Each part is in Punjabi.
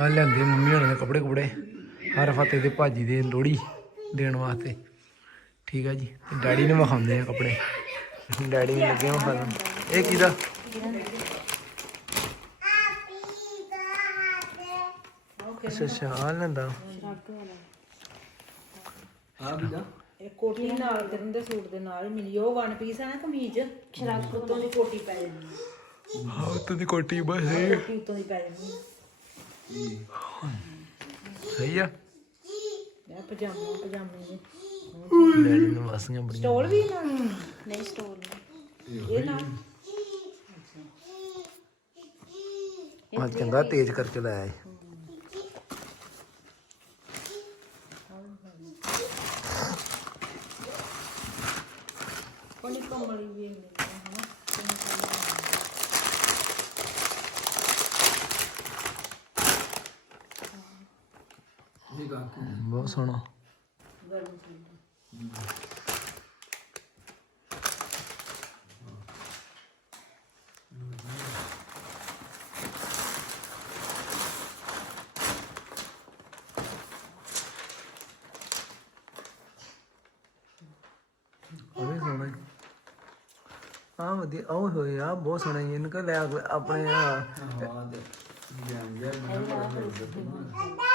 ਆ ਲੈਂਦੇ ਮੰਮੀ ਹੋਣਾ ਦੇ ਕੱਪੜੇ ਕੁਪੜੇ। ਹਰ ਫਤੇ ਦੇ ਭਾਜੀ ਦੇ ਲੋੜੀ ਦੇਣ ਵਾਸਤੇ। ਠੀਕ ਆ ਜੀ। ਤੇ ਡੈਡੀ ਨੂੰ ਵਿਖਾਉਂਦੇ ਆ ਕੱਪੜੇ। ਡੈਡੀ ਨੂੰ ਲੱਗੇ ਹੋ ਫਲ ਇਹ ਕਿਹਦਾ ਅੱਛਾ ਅੱਛਾ ਆ ਲੈਂਦਾ। ਇਹ ਕੋਟੀ ਨਾਲ ਕਰਨ ਦੇ ਸੂਟ ਦੇ ਨਾਲ ਮਿਲੀ। ਉਹ ਵਨ ਪੀਸ ਹੈ ਨਾ ਕਮੀਜ਼। ਸ਼ਰਾਬ ਉੱਤੋਂ ਦੀ ਕੋਟੀ ਪੈ ਜਾਂਦੀ ਹੈ ਹਾਂ ਉੱਤੋਂ ਦੀ ਕੋਟੀ ਬਸ। ਇਹ ਕੋਟੀ ਉੱਤੋਂ ਦੀ ਪੈ ਜਾਂਦੀ ਹੈ ਸਹੀ ਆ। ਇਹ ਪਜਾਮਾ ਪਜਾਮੇ ਦੇ ਡੈਡੀ ਨੂੰ ਵਾਸੀਆਂ ਬੜੀਆਂ। ਸਟੋਲ ਵੀ ਨਾ ਨਹੀਂ ਸਟੋਲ ਨਹੀਂ ਇਹ ਨਾ। ਅੱਜ ਚੰਗਾ ਤੇਜ਼ ਕਰਕੇ ਲਾਇਆ ਏ ਕੋਣੀ ਕਮਲੀ ਵੀ ਮਿਲਦੀ ਹੈ ਹਨਾ ਬਹੁਤ ਸੋਹਣਾ। ਉਹ ਵੀ ਸੋਹਣਾ ਈ। ਆ ਵਧੀਆ ਉਹ ਹੋਏ ਆ ਬਹੁਤ ਸੋਹਣਾ ਜੀ। ਇਹਨੂੰ ਕਹ ਲੈ ਆਪਣੇ ਆਹੋ ਆ ਜੇਬੇ ਬਣੇ ਹੋਏ ਜੇਬੇ ਬਣੇ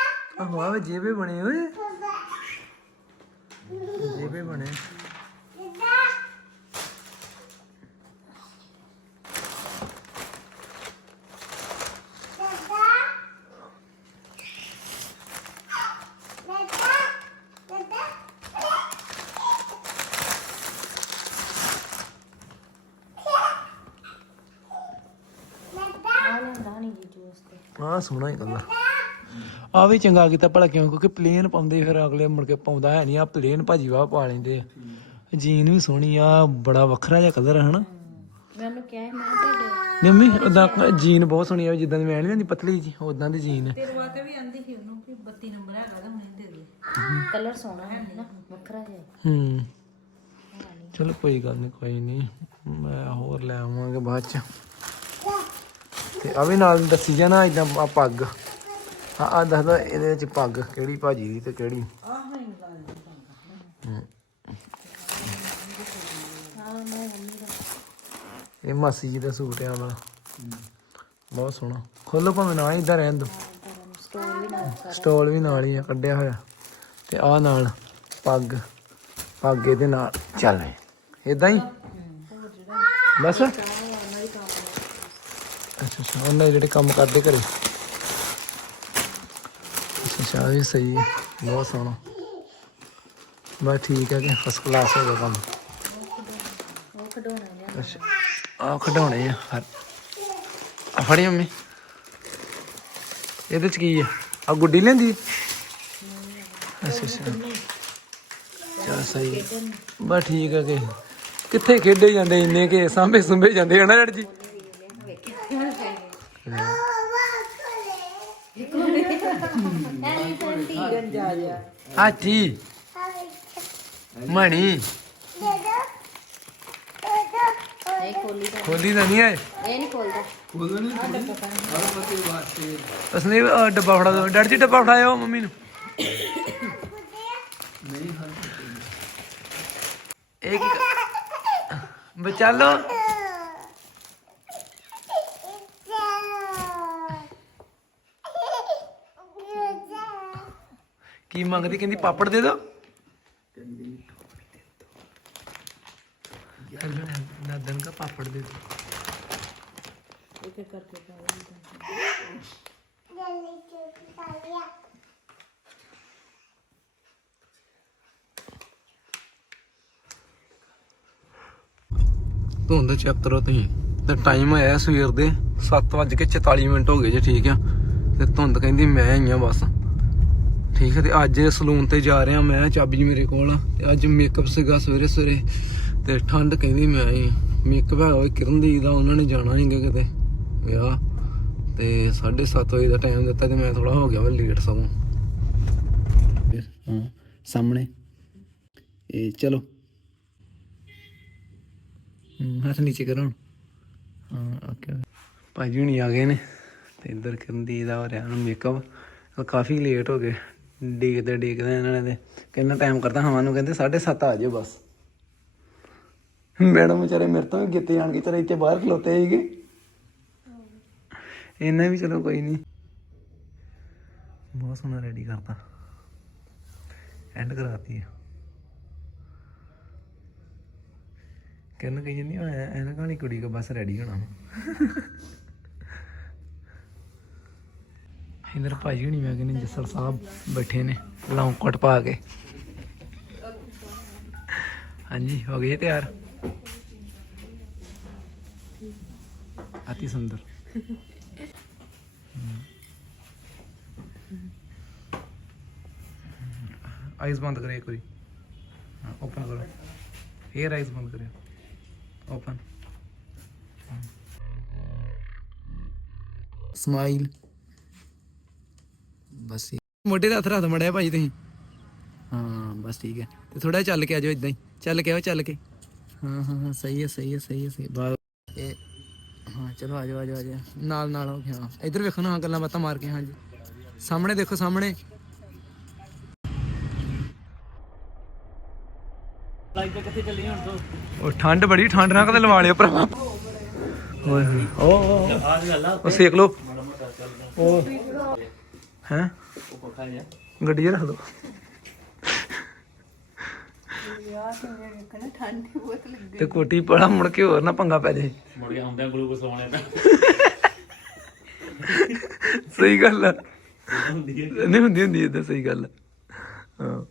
ਆ ਲੈਂਦਾ ਨਹੀਂ ਜੀ ਜੂਸ ਤੇ। ਆ ਸੋਹਣਾ ਹੀ ਕੱਲਾ। ਆ ਵੀ ਚੰਗਾ ਕੀਤਾ ਭਲਾ ਕਿਉਂ? ਕਿਉਂਕਿ ਪਲੇਨ ਪਾਉਂਦੇ ਫਿਰ ਅਗਲੇ ਮੁੜ ਕੇ ਪਾਉਂਦਾ ਹੈ ਨਹੀਂ। ਆ ਪਲੇਨ ਭਾਜੀ ਵਾਹ ਪਾ ਲੈਂਦੇ ਆ। ਜੀਨ ਵੀ ਸੋਹਣੀ ਆ ਬੜਾ ਵੱਖਰਾ ਜਿਹਾ ਕਲਰ ਹੈ ਹਨਾ? ਮੈਨੂੰ ਕਿਹਾ ਮੈਂ ਤੁਹਾਡੇ ਨਹੀਂ ਮੰਮੀ ਉਦਾਂ ਜੀਨ ਬਹੁਤ ਸੋਹਣੀ ਆ ਜਿੱਦਾਂ ਦੀ ਮੈਂ ਨਹੀਂ ਹੁੰਦੀ ਪਤਲੀ ਜੀ ਉਦਾਂ ਦੀ ਜੀਨ ਹੈ ਤੇਰੇ ਵਾਸਤੇ ਵੀ ਆਂਦੀ ਸੀ ਉਹਨੂੰ ਕਿ 32 ਨੰਬਰ ਹੈਗਾ ਤਾਂ ਹੁਣੇ ਦੇ ਦੇ। ਕਲਰ ਸੋਹਣਾ ਹੈ ਨਾ ਵੱਖਰਾ ਜਿਹਾ। ਹੂੰ। ਚਲੋ ਕੋਈ ਗੱਲ ਨਹੀਂ ਕੋਈ ਨਹੀਂ ਮੈਂ ਹੋਰ ਲੈ ਆਵਾਂਗੇ ਬਾਅਦ ਚ। ਤੇ ਆ ਵੀ ਨਾਲ ਦੱਸੀ ਜਾਣਾ ਇਦਾਂ ਆ ਪੱਗ ਆ ਆ ਦੱਸਦਾ ਇਹਦੇ ਵਿੱਚ ਪੱਗ ਕਿਹੜੀ ਭਾਜੀ ਦੀ ਤੇ ਕਿਹੜੀ? ਆਹ ਹੀ ਗੱਲ ਨਹੀਂ ਹਾਂ ਮੈਂ ਮੰਮੀ ਦਾ ਇਹ ਮਾਸੀ ਜੀ ਦਾ ਸੂਟ ਆ ਵਾਲਾ ਬਹੁਤ ਸੋਹਣਾ। ਖੋਲੋ ਭਾਵੇਂ ਨਾ ਇਧਰ ਰਹਿਣ ਦੋ। ਸਟੋਲ ਵੀ ਨਾਲ ਸਟੋਲ ਵੀ ਨਾਲ ਹੀ ਆ ਕੱਢਿਆ ਹੋਇਆ। ਤੇ ਆ ਨਾਲ ਪੱਗ ਪੱਗ ਇਹਦੇ ਨਾਲ। ਚੱਲ ਇਦਾਂ ਹੀ? ਬਸ? ਅੱਛਾ ਅੱਛਾ ਉਹਨਾਂ ਦੇ ਜਿਹੜੇ ਕੰਮ ਕਰਦੇ ਘਰੇ। ਚਾਹ ਅੱਛਾ ਵੀ ਸਹੀ ਹੈ, ਬਹੁਤ ਸੋਹਣਾ। ਬਸ ਠੀਕ ਹੈ ਕਿ ਫਸਟ ਕਲਾਸ ਹੋ ਗਿਆ ਕੰਮ। ਉਹ ਖਡੋਣਾ ਲਿਆ ਅੱਛਾ ਆ ਖਡਾਉਣੇ ਆ ਆ ਫੜੀ ਮੰਮੀ। ਇਹਦੇ ਚ ਕੀ ਹੈ ਆ ਗੁੱਡੀ ਲੈਂਦੀ ਅੱਛਾ ਅੱਛਾ। ਚਲ ਸਹੀ ਬਸ ਠੀਕ ਹੈ ਕਿ ਕਿੱਥੇ ਖੇਡੇ ਜਾਂਦੇ ਇੰਨੇ ਕਿ ਸਾਂਭੇ ਸੁੰਭੇ ਜਾਂਦੇ ਹਨਾ ਡੜ ਜੀ? ਗੰਜਾ ਮਣੀ। ਇਹ ਖੋਲੀ ਤਾਂ ਨਹੀਂ ਆਏ। ਇਹ ਨਹੀਂ ਖੋਲਦਾ ਉਸਨੇ ਅਹ, ਡੱਬਾ ਫੜਾ ਦੋ। ਡੈਡ ਜੀ ਡੱਬਾ ਫੜਾਇਓ ਮੰਮੀ ਨੂੰ। ਇਹ ਕੀ ਬਚਾ ਲੋ ਕੀ ਮੰਗਦੀ? ਕਹਿੰਦੀ ਪਾਪੜ ਦੇ ਦੋ। ਦਾਦਨ ਦਾ ਪਾਪੜ ਦੇ ਦੋ। ਇੱਕ ਇੱਕ ਕਰਕੇ ਪਾਉਂਦਾ ਧੁੰਦ ਚੈੱਕ ਕਰੋ ਤੁਸੀਂ। ਤੇ ਟਾਈਮ ਹੋਇਆ ਸਵੇਰ ਦੇ 7:44 ਮਿੰਟ ਹੋ ਗਏ ਜੇ ਠੀਕ ਆ। ਤੇ ਧੁੰਦ ਕਹਿੰਦੀ ਮੈਂ ਆਈ ਆ ਬਸ। ਠੀਕ ਹੈ ਤੇ ਅੱਜ ਸਲੂਨ ਤੇ ਜਾ ਰਿਹਾ ਮੈਂ ਚਾਬੀ ਮੇਰੇ ਕੋਲ। ਆ ਤੇ ਅੱਜ ਮੇਕਅਪ ਸੀਗਾ ਸਵੇਰੇ ਸਵੇਰੇ ਤੇ ਠੰਡ ਕਹਿੰਦੀ ਮੈਂ ਆਈ ਮੇਕਅਪ ਹੈ ਉਹ ਕਿਰਨਦੀਪ ਦਾ ਉਹਨਾਂ ਨੇ ਜਾਣਾ ਸੀਗਾ ਕਿਤੇ। ਵਿਆਹ। ਤੇ 7:30 ਵਜੇ ਦਾ ਟਾਈਮ ਦਿੱਤਾ ਤੇ ਮੈਂ ਥੋੜਾ ਹੋ ਗਿਆ ਵਾ ਲੇਟ ਸਗੋਂ। ਹਾਂ ਸਾਹਮਣੇ। ਇਹ ਚਲੋ। ਹੱਥ ਨੀਚੇ ਕਰੋ ਹਾਂ ਓਕੇ ਭਾਜੀ ਹੁਣੀ ਆ ਗਏ ਨੇ ਤੇ ਇੱਧਰ ਕਿੰਦੀ ਦਾ ਹੋ ਰਿਹਾ ਮੇਕਅਪ ਕਾਫੀ ਲੇਟ ਹੋ ਗਏ। ਡੀਕਦੇ ਡੀਕਦੇ ਇਹਨਾਂ ਨੇ ਤੇ। ਕਿੰਨਾ ਟਾਈਮ ਕਰਦਾ ਹਵਾਂ ਨੂੰ, ਕਹਿੰਦੇ 7:30 ਆ ਜਾਓ ਬਸ। ਮੈਡਮ ਵਿਚਾਰੇ ਮੇਰੇ ਤੋਂ ਵੀ ਗਿੱਤੇ ਆਣ ਕੇ ਚਲੇ ਇੱਥੇ ਬਾਹਰ ਖਲੋਤੇ ਸੀਗੇ। ਇਹਨਾਂ ਵੀ ਚਲੋ ਕੋਈ ਨਹੀਂ ਬਹੁਤ ਸੋਹਣਾ ਰੈਡੀ ਕਰਤਾ। ਐਂਡ ਕਰਾਤੀ ਹੈ ਕਹਿੰਨ ਕਹੀ ਜਾਂਦੀ ਆ ਇਹਨਾਂ ਕਹਾਣੀ ਕੁੜੀ ਕੋ ਬਸ ਰੈਡੀ ਹੋਣਾ ਇੰਦਰ ਭਾਜੀ ਹੁਣੀ ਮੈਂ ਕਹਿੰਦੀ ਜੱਸਰ ਸਾਹਿਬ ਬੈਠੇ ਨੇ, ਲੌਂਗ ਕੋਟ ਪਾ ਕੇ। ਹਾਂਜੀ, ਹੋ ਗਏ ਤਿਆਰ? ਅਤੀ ਸੁੰਦਰ। ਆਈਜ਼ ਬੰਦ ਕਰਿਓ ਇੱਕ ਵਾਰੀ। ਓਪਨ ਕਰੋ। ਫੇਰ ਆਈਜ਼ ਬੰਦ ਕਰਿਓ। ਓਪਨ ਸਮਾਈਲ ਬਸ ਇਹ- ਮੋਢੇ ਦਾ ਹੱਥ ਰੱਖ ਮੜਿਆ ਭਾਈ ਤੁਸੀਂ। ਹਾਂ ਬਸ ਠੀਕ ਹੈ। ਤੇ ਥੋੜਾ ਚੱਲ ਕੇ ਆਜੋ ਇਦਾਂ ਹੀ। ਚੱਲ ਕੇ ਆਓ ਚੱਲ ਕੇ। ਹਾਂ ਹਾਂ ਹਾਂ ਸਹੀ ਹੈ ਸਹੀ ਹੈ ਸਹੀ ਹੈ ਸਹੀ ਬਾਤ ਇਹ ਹਾਂ ਚਲੋ ਆਜੋ ਆਜੋ ਆਜੋ ਨਾਲ ਨਾਲ ਹੋ ਗਿਆ। ਇੱਧਰ ਵੇਖੋ ਨਾ ਹਾਂ, ਗੱਲਾਂ ਬਾਤਾਂ ਮਾਰ ਕੇ ਹਾਂਜੀ। ਸਾਹਮਣੇ ਦੇਖੋ ਸਾਹਮਣੇ। ਉਹ ਠੰਡ ਬੜੀ ਠੰਡ ਨਾਲ ਕਦੇ ਲਵਾ ਲਿਓ ਭਰਾ ਓਏ ਹੋਏ। ਉਹ ਉਹ ਸੇਕ ਲੋ ਉਹ। ਹੈ? ਗੱਡੀ 'ਚ ਰੱਖ ਦੋ। ਤੇ ਕੋਟੀ ਪੜਾ ਮੁੜ ਕੇ ਹੋਰ ਨਾ ਪੰਗਾ ਪੈ ਜੇ। ਮੁੜ ਕੇ ਆਉਂਦਿਆਂ ਗਲੂਕੋਸ ਲਾਉਣੇ ਤਾਂ। ਸਹੀ ਗੱਲ ਆ। ਨਹੀਂ ਹੁੰਦੀ ਹੁੰਦੀ ਇਦਾਂ ਸਹੀ ਗੱਲ ਆ। ਹਾਂ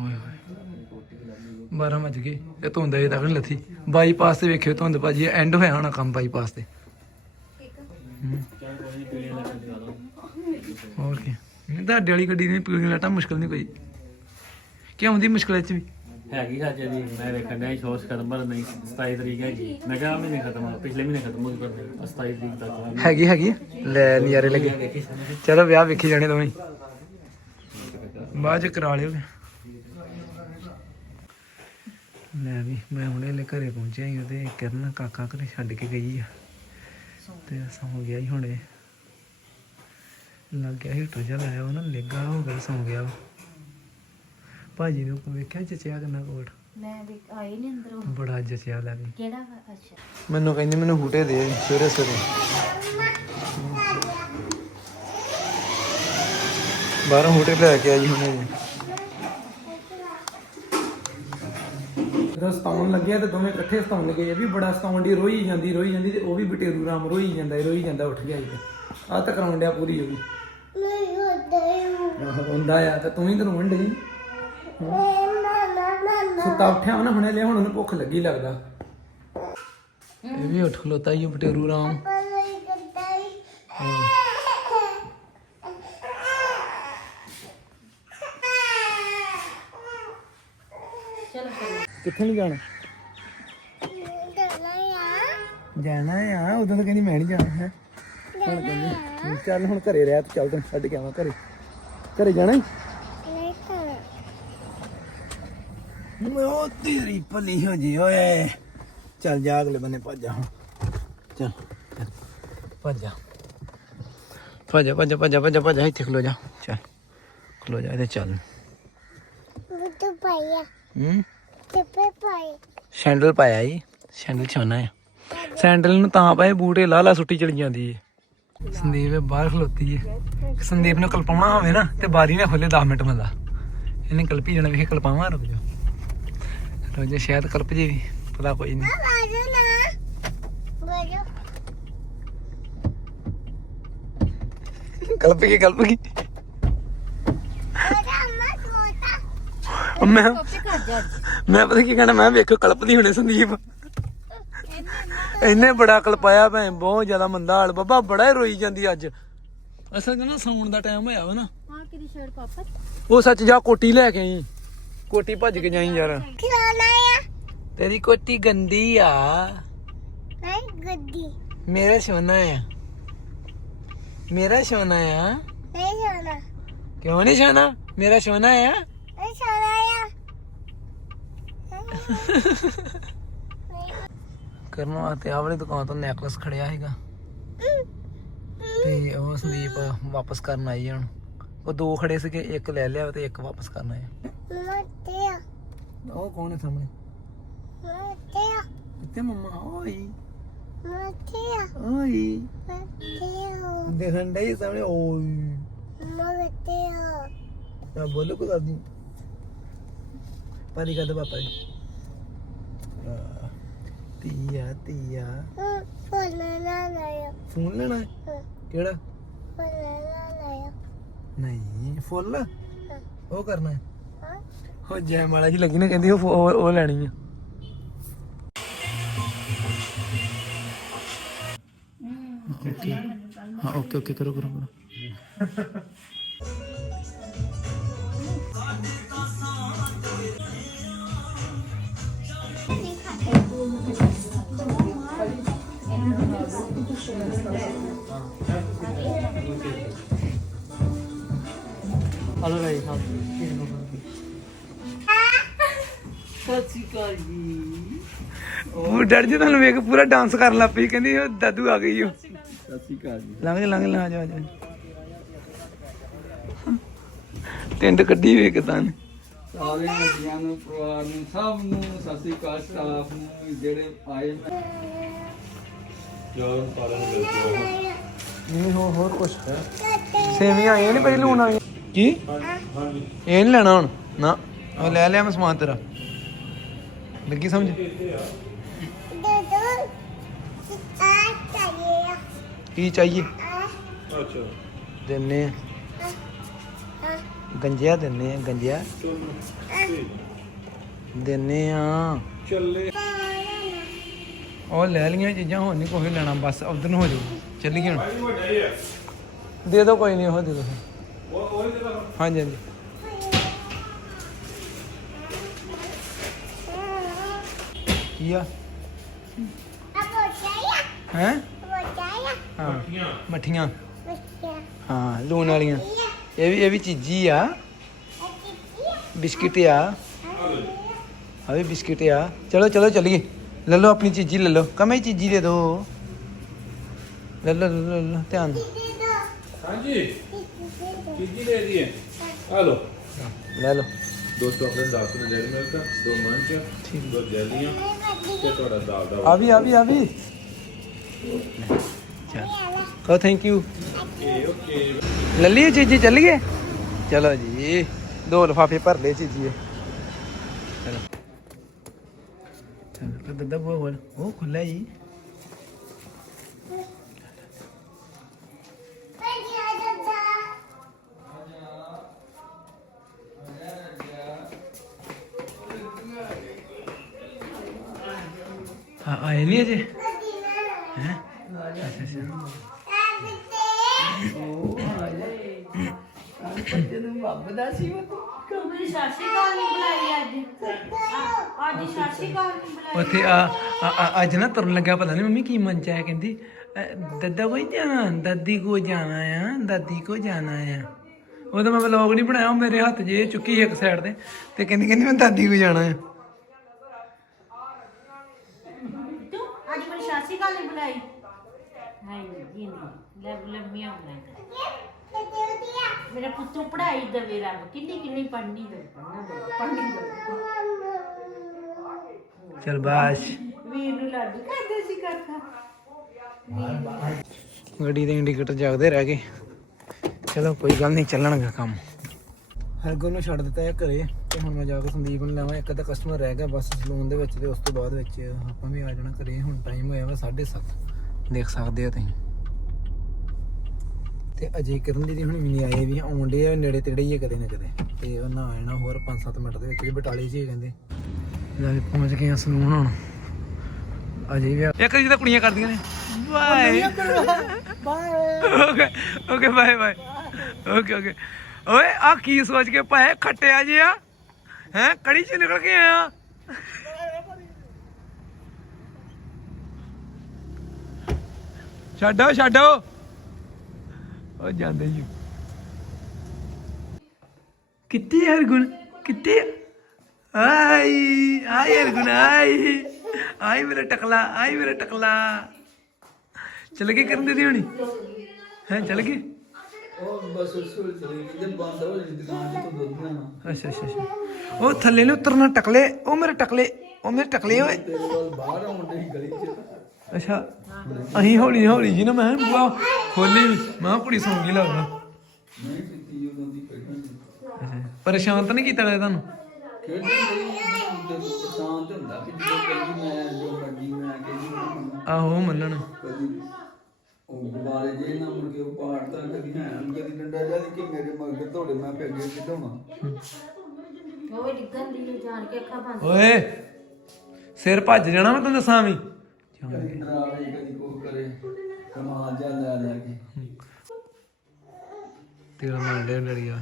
ਹੋਏ ਹੋਏ 12 ਵਜ ਗਏ ਇਹ ਧੁੰਦ ਅਜੇ ਤੱਕ ਨਹੀਂ ਲੱਥੀ। ਬਾਈਪਾਸ ਤੇ ਵੇਖਿਓ ਧੁੰਦ ਭਾਜੀ ਐਂਡ ਹੋਇਆ ਹੋਣਾ ਕੰਮ ਬਾਈਪਾਸ ਤੇ। ਹੋਰ ਕੀ? ਨਹੀਂ ਤੁਹਾਡੇ ਵਾਲੀ ਗੱਡੀ ਨੇ ਪੀਲੀ ਲਾਟਾ ਮੁਸ਼ਕਲ ਨਹੀਂ ਕੋਈ। ਕੀ ਆਉਂਦੀ ਮੁਸ਼ਕਲ ਚ ਵੀ? ਹੈਗੀ ਸੱਚ ਜੀ ਮੈਂ ਵੇਖਣ ਡਿਆ ਸ਼ੋਸ ਪਰ ਨਹੀਂ 27 ਤਰੀਕ ਹੈਗੀ ਮੈਂ ਕਿਹਾ ਮਹੀਨੇ ਖਤਮ ਆ ਪਿਛਲੇ ਮਹੀਨੇ ਖਤਮ ਹੋ ਗਈ ਪਰ ਨਹੀਂ, ਆਹ 27 ਤਰੀਕ ਤੱਕ। ਹੈਗੀ ਹੈਗੀ ਲੈ ਨਜ਼ਾਰੇ ਲੱਗੇ। ਚਲੋ ਵਿਆਹ ਵੇਖੀ ਜਾਣੇ ਦੋਵੇਂ। ਬਾਅਦ ਚ ਕਰਾ ਲਿਓ। ਮੈਂ ਵੀ ਮੈਂ ਹੁਣੇ ਲੈ ਘਰੇ ਪਹੁੰਚਿਆ ਹੀ ਉਹਦੇ ਕਿਰਨ ਕਾਕਾ ਘਰੇ ਛੱਡ ਕੇ ਗਈ ਆ। ਤੇ ਸੌਂ ਗਿਆ ਹੀ ਹੁਣੇ। ਲੱਗ ਗਿਆ ਹੀਟਰ ਜਿਹਾ ਲਾਇਆ ਉਹ ਨਾ ਲੇਗਾ ਹੋ ਗਿਆ ਸੌਂ ਗਿਆ ਉਹ। ਭਾਜੀ ਨੂੰ ਵੇਖਿਆ ਜਚਿਆ ਕਿੰਨਾ ਕੋਟ? ਮੈਂ ਵੀ ਆਈ ਨਹੀਂ ਅੰਦਰੋਂ। ਬੜਾ ਜਚਿਆ ਲੈ ਵੀ। ਕਿਹੜਾ ਵਾ? ਅੱਛਾ। ਮੈਨੂੰ ਕਹਿੰਦੀ ਮੈਨੂੰ ਹੂਟੇ ਦੇ ਸਵੇਰੇ ਸਵੇਰੇ। ਬਾਹਰੋਂ ਹੂਟੇ ਲੈ ਕੇ ਆਈ ਹੁਣੇ। ਜਦੋਂ ਸਤਾਉਣ ਲੱਗਿਆ ਤੇ ਦੋਵੇਂ ਇਕੱਠੇ ਸਤਾਉਣ ਲੱਗੇ। ਇਹ ਵੀ ਬੜਾ ਸਤਾਉਣ ਦੀ ਰੋਈ ਜਾਂਦੀ ਰੋਈ ਜਾਂਦੀ ਤੇ ਉਹ ਵੀ ਬਟੇਰੂ ਰਾਮ ਰੋਈ ਜਾਂਦਾ ਰੋਈ ਜਾਂਦਾ ਉੱਠ ਗਿਆ ਜੀ ਆ ਤਾਂ ਕਰਾਉਣ ਡਿਆ ਪੂਰੀ ਉਹ ਵੀ ਆਹੋ, ਹੁੰਦਾ ਆ ਤਾਂ ਤੂੰ ਹੀ ਤਾਂ ਰੋਣ ਡਈ। ਸੁੱਤਾ ਉੱਠਿਆ ਨਾ ਹੁਣੇ ਲਿਆ ਹੁਣ ਉਹਨੂੰ ਭੁੱਖ ਲੱਗੀ ਲੱਗਦਾ। ਇਹ ਵੀ ਉੱਠ ਖਲੋਤਾ ਹੀ ਬਟੇਰੂ ਰਾਮ। ਕਿੱਥੇ ਨਹੀਂ ਜਾਣਾ? ਜਾਣਾ ਆ ਉਦੋਂ ਤਾਂ ਕਹਿੰਦੀ ਮੈਂ ਨਹੀਂ ਜਾਣਾ ਹੈ। ਹੁਣ ਕਹਿੰਦੀ ਚੱਲ ਹੁਣ ਘਰੇ ਰਹਿ ਤੂੰ ਚੱਲ ਤੈਨੂੰ ਛੱਡ ਕੇ ਆਵਾਂ ਘਰੇ। ਘਰੇ ਜਾਣਾ ਈ? ਉਹ ਤੇਰੀ ਭਲੀ ਹੋ ਜੀ ਓਏ। ਚੱਲ ਜਾ ਅਗਲੇ ਬੰਨੇ ਭੱਜ ਜਾ ਹੁਣ। ਚੱਲ ਭੱਜ ਜਾ। ਭੱਜ ਭੱਜ ਭੱਜ ਭੱਜ ਭੱਜ ਇੱਥੇ ਖਲੋ ਜਾ। ਚੱਲ ਖਲੋ ਜਾ ਇੱਥੇ ਚੱਲ। ਹੂੰ? ਸੈਂਡਲ ਪਾਇਆ ਈ ਸੈਂਡਲ ਛੋਨਾ ਆ। ਸੈਂਡਲ ਨੂੰ ਤਾਂ ਪਾਏ ਬੂਟੇ ਲਾ ਲਾ ਸੁੱਟੀ ਚਲੀ ਜਾਂਦੀ ਏ। ਸੰਦੀਪ ਬਾਹਰ ਖਲੋਤੀ ਏ। ਸੰਦੀਪ ਨੂੰ ਕਲਪਾਉਣਾ ਹੋਵੇ ਨਾ ਤੇ ਬਾਰੀ ਨਾ ਖੋਲੇ 10 ਮਿੰਟ ਮੱਲਾ ਇਹਨੇ ਕਲਪੀ ਜਾਣਾ ਵੇਖੇ ਕਲਪਾਵਾਂ ਰੁਕ ਜਾ ਰੁਕ ਜਾ ਸ਼ਾਇਦ ਕਲਪ ਜੇ ਵੀ ਪਤਾ ਕੋਈ ਨਹੀਂ ਕਲਪ ਗਈ ਕਲਪ ਮੈਂ ਮੈਂ ਪਤਾ ਕੀ ਕਹਿਣਾ ਮੈਂ ਵੇਖੋ ਕਲਪਦੀ ਹੁਣੇ ਸੰਦੀਪ। ਇਹਨੇ ਬੜਾ ਕਲਪਾਇਆ ਭੈਣ ਬਹੁਤ ਜ਼ਿਆਦਾ ਮੰਦਾ ਹਾਲ। ਬਾਬਾ ਬੜਾ ਹੀ ਰੋਈ ਜਾਂਦੀ ਅੱਜ। ਅਸਲ 'ਚ ਨਾ ਸੌਣ ਦਾ ਟਾਈਮ ਹੋਇਆ ਵਾ ਨਾ। ਹਾਂ ਕਿਹਦੀ ਸ਼ਰਟ ਪਾਪਾ? ਉਹ ਸੱਚ ਜਾ ਕੋਟੀ ਲੈ ਕੇ ਆਈ। ਕੋਟੀ ਭੱਜ ਕੇ ਜਾਈ ਯਾਰ। ਤੇਰੀ ਕੋਟੀ ਗੰਦੀ ਆ। ਮੇਰਾ ਸੋਨਾ ਆ। ਮੇਰਾ ਸੋਨਾ ਆ। ਨਹੀਂ ਸੋਣਾ ਕਿਉਂ ਨਹੀਂ ਸੋਨਾ? ਮੇਰਾ ਸੋਨਾ ਆ। ਸੋਣਾ ਆ ਕਰਨ ਵਾਸਤੇ ਆਹ ਵਾਲੀ ਦੁਕਾਨ ਤੋਂ ਨੈਕਲਸ ਖੜਿਆ ਹੈਗਾ ਤੇ ਉਹ ਸੰਦੀਪ ਵਾਪਸ ਕਰਨ ਆਈ ਹੁਣ। ਉਹ ਦੋ ਖੜੇ ਸੀਗੇ ਇੱਕ ਲੈ ਲਿਆ ਤੇ ਇੱਕ ਵਾਪਸ ਕਰਨ ਆਇਆ ਉਹ ਕੌਣ ਹੈ ਸਾਹਮਣੇ? ਕਿੱਥੇ ਮੰਮਾ ਓਏ ਓਏ ਦੇਖਣ ਡਈ ਸਾਹਮਣੇ ਓਏ। ਆ। ਬੋਲੋ ਕੋ ਦਾਦੀ ਪਾਰੀ ਕਾ ਪਾਪਾ ਜੀ। ਤੀਆ ਤੀਆ ਫੋਨ ਲੈਣਾ ਹੈ? ਕਿਹੜਾ? ਨਹੀਂ ਫੁੱਲ? ਉਹ ਕਰਨਾ ਹੈ। ਉਹ ਜੈ ਮਾਲਾ ਜੀ ਲੱਗੀ ਨਾ ਕਹਿੰਦੀ ਉਹ ਫੋ- ਉਹ ਉਹ ਲੈਣੀ ਆ। ਹਾਂ ਓਕੇ ਓਕੇ ਕਰੋ ਕਰੋ ਕਰੋ। ਹਲੋ ਭਾਈ ਹਾਂ ਉਹ ਡਰ ਜੀ ਤੁਹਾਨੂੰ ਵੇਖ ਪੂਰਾ ਡਾਂਸ ਕਰਨ ਲੱਗ ਪਈ ਕਹਿੰਦੀ ਉਹ ਦਾਦੂ ਆ ਗਈ ਉਹ ਸਤਿ ਜੀ ਲੰਘ ਜਾ, ਲੰਘ ਲਾ ਜਾ ਜਾ ਟਿੰਡ ਕੱਢੀ ਵੇਖ ਤਾਂ ਨੇ। ਸਾਰੇ ਜੀਆਂ ਨੂੰ ਪਰਿਵਾਰ ਨੂੰ ਸਭ ਨੂੰ ਸਤਿ ਸ੍ਰੀ ਅਕਾਲ ਸਟਾਫ ਨੂੰ ਜਿਹੜੇ ਆਏ ਮੈਂ ਨਹੀਂ ਹੋਰ ਹੋਰ ਕੁਛ ਸੇਵੀਆਂ ਆਈਆਂ ਨਹੀਂ ਪਹਿਲੇ ਲੂਣ ਆਈਆਂ ਕੀ? ਇਹ ਨਹੀਂ ਲੈਣਾ ਹੁਣ? ਨਾ। ਉਹ ਲੈ ਲਿਆ ਮੈਂ ਸਮਾਨ ਤੇਰਾ। ਲੱਗੀ ਸਮਝ? ਕੀ ਚਾਹੀਏ? ਅੱਛਾ। ਦਿੰਨੇ ਆ। ਗੰਜਿਆ ਦਿੰਨੇ ਆ ਗੰਜਿਆ। ਦਿੰਨੇ ਆ। ਚੱਲੇ। ਉਹ ਲੈ ਲਈਆਂ ਚੀਜ਼ਾਂ ਹੁਣ ਨਹੀਂ ਕੋਈ ਲੈਣਾ ਬਸ ਉਧਰ ਨੂੰ ਹੋ ਜਾਊ। ਚੱਲੀਏ ਹੁਣ। ਦੇ ਦਿਓ ਕੋਈ ਨਹੀਂ ਉਹ ਦੇ ਦਿਓ ਹਾਂਜੀ ਹਾਂਜੀ। ਕੀ ਆ? ਹੈ? ਹਾਂ ਮੱਠੀਆਂ। ਹਾਂ ਲੂਣ ਵਾਲੀਆਂ। ਇਹ ਵੀ ਇਹ ਵੀ ਚੀਜ਼ੀ ਆ। ਬਿਸਕਿਟ ਆ। ਆ ਵੀ ਬਿਸਕਿਟ ਆ। ਚਲੋ ਚਲੋ ਚਲੀਏ। ਲੈ ਲਓ ਆਪਣੀ ਚੀਜ਼ੀ ਲੈ ਲਓ ਕਮੇ ਚੀਜ਼ੀ ਦੇ ਦਿਓ ਲੈ ਲਓ ਲੈ ਲਓ, ਲੈ ਲਓ ਧਿਆਨ ਦਿਓ। ਹਾਂਜੀ ਕਿੰਨੀ ਦੇ ਦੀ ਹੈ ਆ ਲੋ ਲੈ ਲਓ ਦੋ ਚਾਕਲੇਟ ਦਾਲ ਦੇ ਡੇਰੀ ਮਿਲਕ ਦੋ ਮੰਚ ਦੋ ਜੈਲੀਆਂ ਤੇ ਤੁਹਾਡਾ ਦਾਲ ਦਾ ਆ ਵੀ ਆ ਵੀ ਆ ਵੀ ਚਲ ਕਹੋ ਥੈਂਕ ਯੂ ਓਕੇ ਓਕੇ ਲੱਲੀ ਚੀਜ਼ੀ ਚੱਲੀਏ ਚਲੋ ਜੀ ਦੋ ਲਫਾਫੇ ਭਰ ਲਏ ਚੀਜ਼ੀ ਚਲੋ ਚਲ ਦੱਦਾ ਬੋ ਬੋਲ ਉਹ ਖੁੱਲਾ ਜੀ ਹਾਂ ਆਏ ਨਹੀਂ ਅਜੇ ਹੈ ਅੱਛਾ ਅੱਛਾ ਮੇਰੀ ਸਾਸੀ ਕਾਲ ਨਹੀਂ ਬੁਲਾਈ ਅੱਜ ਅੱਜ ਸਾਸੀ ਉੱਥੇ ਆ ਆ- ਆ- ਅੱਜ ਨਾ ਤੁਰਨ ਲੱਗਾ ਪਤਾ ਨਹੀਂ ਮੰਮੀ ਕੀ ਮਨ ਚ ਆਇਆ ਕਹਿੰਦੀ ਅ, ਦੱਦਾ ਕੋਈ ਜਾਣਾ ਦਾਦੀ ਕੋ ਜਾਣਾ ਆ ਦਾਦੀ ਕੋ ਜਾਣਾ ਆ। ਉਹਦਾ ਮੈਂ ਵਲੌਗ ਨਹੀਂ ਬਣਾਇਆ ਉਹ ਮੇਰੇ ਹੱਥ ਜੇ ਚੁੱਕੀ ਇੱਕ ਸਾਈਡ ਤੇ ਤੇ ਕਹਿੰਦੀ ਕਹਿੰਦੀ ਮੈਂ ਦਾਦੀ ਕੋ ਜਾਣਾ ਆ। ਤੂੰ ਅੱਜ ਮੇਰੀ ਸਾਸੀ ਕਾਲ ਨਹੀਂ ਬੁਲਾਈ। ਹਾਏ ਜੀ ਲੈ ਲੰਮੀਆਂ ਬਣਾਈ ਮੇਰਾ ਪੁੱਤ ਪੜਾਈ ਦੇਵੇ ਰੱਬ ਕਿੰਨੀ ਕਿੰਨੀ ਪੜ੍ਹਨੀ ਦੇ ਪੜ੍ਹਨੀ ਦੇ ਚਲ ਬਾਸ਼। ਵੀਰ ਨੂੰ ਲਾਡੀ ਕਰਦੇ ਸੀ ਕਰਤਾ ਗੱਡੀ ਦੇ ਇੰਡੀਕੇਟਰ ਜਾਗਦੇ ਰਹਿ ਗਏ। ਚਲੋ ਕੋਈ ਗੱਲ ਨਹੀਂ ਚੱਲਣਗਾ ਕੰਮ। ਹਰਗੁਣ ਨੂੰ ਛੱਡ ਦਿੱਤਾ ਹੈ ਘਰੇ ਤੇ ਹੁਣ ਮੈਂ ਜਾ ਕੇ ਸੰਦੀਪ ਨੂੰ ਲੈਵਾਂ ਇੱਕ ਅੱਧਾ ਕਸਟਮਰ ਰਹਿ ਗਿਆ ਬਸ ਸਲੂਨ ਦੇ ਵਿੱਚ ਤੇ ਉਸ ਤੋਂ ਬਾਅਦ ਵਿੱਚ ਆਪਾਂ ਵੀ ਆ ਜਾਣਾ ਘਰੇ। ਹੁਣ ਟਾਈਮ ਹੋਇਆ ਵਾ 7:30 ਦੇਖ ਸਕਦੇ ਆ ਤੁਸੀਂ। ਤੇ ਅਜੇ ਕਰਨ ਦੀ ਹੁਣ ਵੀ ਨਹੀਂ ਆਏ ਵੀ ਆਉਂਦੇ ਆ ਨੇੜੇ ਤੇੜੇ ਹੀ ਆ ਕਦੇ ਨਾ ਕਦੇ। ਤੇ ਉਹਨਾਂ ਆ ਜਾਣਾ ਹੋਰ 5-7 ਮਿੰਟ ਦੇ ਵਿੱਚ ਬਟਾਲੇ 'ਚ ਹੀ ਕਹਿੰਦੇ। ਲੈ ਪਹੁੰਚ ਗਏ ਆ ਸਲੂਨ ਹੁਣ। ਅਜੇ ਵੀ ਇੱਕ ਜਿਹਦਾ ਕੁੜੀਆਂ ਕਰਦੀਆਂ ਨੇ। Bye. Okay okay bye bye. Okay okay. ਓਏ ਆ ਕੀ ਸੋਚ ਕੇ ਪਾਏ? ਖੱਟਿਆ ਜੀ ਆ ਹੈ? ਕੜੀ ਚ ਨਿਕਲ ਕੇ ਆਇਆ। ਛੱਡੋ ਛੱਡੋ। ਉਹ ਜਾਂਦੇ ਜੀ। ਕਿੱਥੇ ਯਾਰ ਗੁਣ ਕਿੱਥੇ ਆਈ ਆਈ ਅਰਗੁਨ ਆਈ। ਆਈ ਮੇਰਾ ਟਕਲਾ ਆਈ ਮੇਰਾ ਟਕਲਾ। ਚਲ ਗਏ ਕਰਨ ਦੇ ਦੀ ਹੋਣੀ? ਹੈ ਚਲ ਗਏ ਉਹ ਬਸ ਉਸ ਵੇਲੇ ਚਲੀ ਗਈ ਜਦ ਬੰਦ ਹੋ ਜਾਂਦੀ ਦੁਕਾਨ ਤੇ ਤੋਂ ਦੁੱਧ ਲੈਣਾ। ਅੱਛਾ ਅੱਛਾ ਅੱਛਾ। ਉਹ ਥੱਲੇ ਨੂੰ ਉਤਰਨਾ ਟਕਲੇ ਉਹ ਮੇਰੇ ਟਕਲੇ ਉਹ ਮੇਰੇ ਟਕਲੇ ਓਏ। ਅੱਛਾ ਅਹੀਂ ਹੌਲੀ ਹੌਲੀ ਜੀ ਨਾ ਮੈਂ ਬੁਆ ਖੋਲੀ। ਮੈਂ ਕੁੜੀ ਸੌਂ ਗਈ ਲੱਗਦਾ। ਪਰੇਸ਼ਾਨ ਤਾਂ ਨਹੀਂ ਕੀਤਾ ਲੱਗਦਾ ਤੁਹਾਨੂੰ? ਖੇਡਣ ਲਈ ਤੇ ਸ਼ਾਂਤ ਹੁੰਦਾ ਕਿ ਜਦੋਂ ਕਦੀ ਮੈਂ ਜੋ ਮਰਜ਼ੀ ਮੈਂ ਕਹਿੰਦੀ ਆਹੋ ਮੰਨਣ। ਕਦੀ ਉਹ ਗੁਬਾਰੇ ਜੇ ਨਾ ਮੁੜ ਕੇ ਉਹ ਪਾੜਦਾ ਕਦੀ ਹੈ ਕਦੀ ਡੰਡਾ ਜਾਂਦੀ ਕਿ ਮੇਰੇ ਮਗਰ ਧੋੜੇ ਮੈਂ ਫਿਰ ਅੱਗੇ ਖਿਡਾਉਣਾ। ਉਹ ਡਿੱਗਣ ਦੀ ਜਾਣ ਕੇ ਅੱਖਾਂ ਬੰਦ ਓਏ ਸਿਰ ਭੱਜ ਜਾਣਾ ਮੈਂ ਤੈਨੂੰ ਦੱਸਾਂ ਵੀ। ਕਦੀ ਡਰਾਵੇ ਕਦੀ ਕੋ ਕਰੇ ਕਮਾਲ ਜਾ ਲੈ ਲੈ ਕੇ। ਤੇਰਾ ਮੰਡੇ ਡੜੀਆ